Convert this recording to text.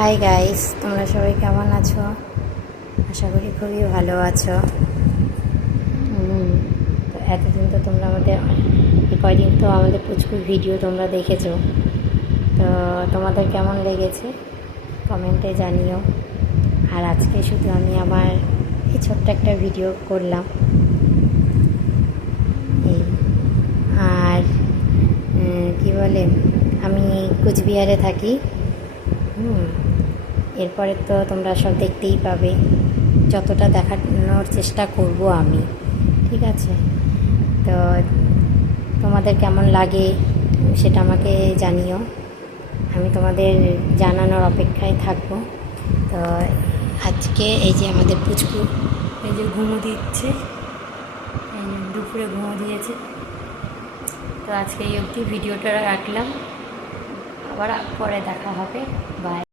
Hi guys, তোমরা সবাই কেমন আছো? আশা করি খুবই ভালো আছো। তো এতদিন তো তোমরা আমাদের কয়দিন তো আমাদের প্রচুর ভিডিও তোমরা দেখেছো। তো তোমাদের কেমন লেগেছে কমেন্টে জানিও। আর আজকে শুধু আমি আমার এই ছোট্ট একটা ভিডিও করলাম এই। আর কি বলে, আমি কুচবিহারে থাকি। এরপরে তো তোমরা সব দেখতেই পাবে, যতটা দেখানোর চেষ্টা করব আমি, ঠিক আছে? তো তোমাদের কেমন লাগে সেটা আমাকে জানিও, আমি তোমাদের জানানোর অপেক্ষায় থাকব। তো আজকে এই যে আমাদের পুচকু এই যে ঘুমো দিচ্ছে, দুপুরে ঘুমো দিয়েছে। তো আজকে এই অবধি ভিডিওটা রাখলাম, আবার পরে দেখা হবে। বাই।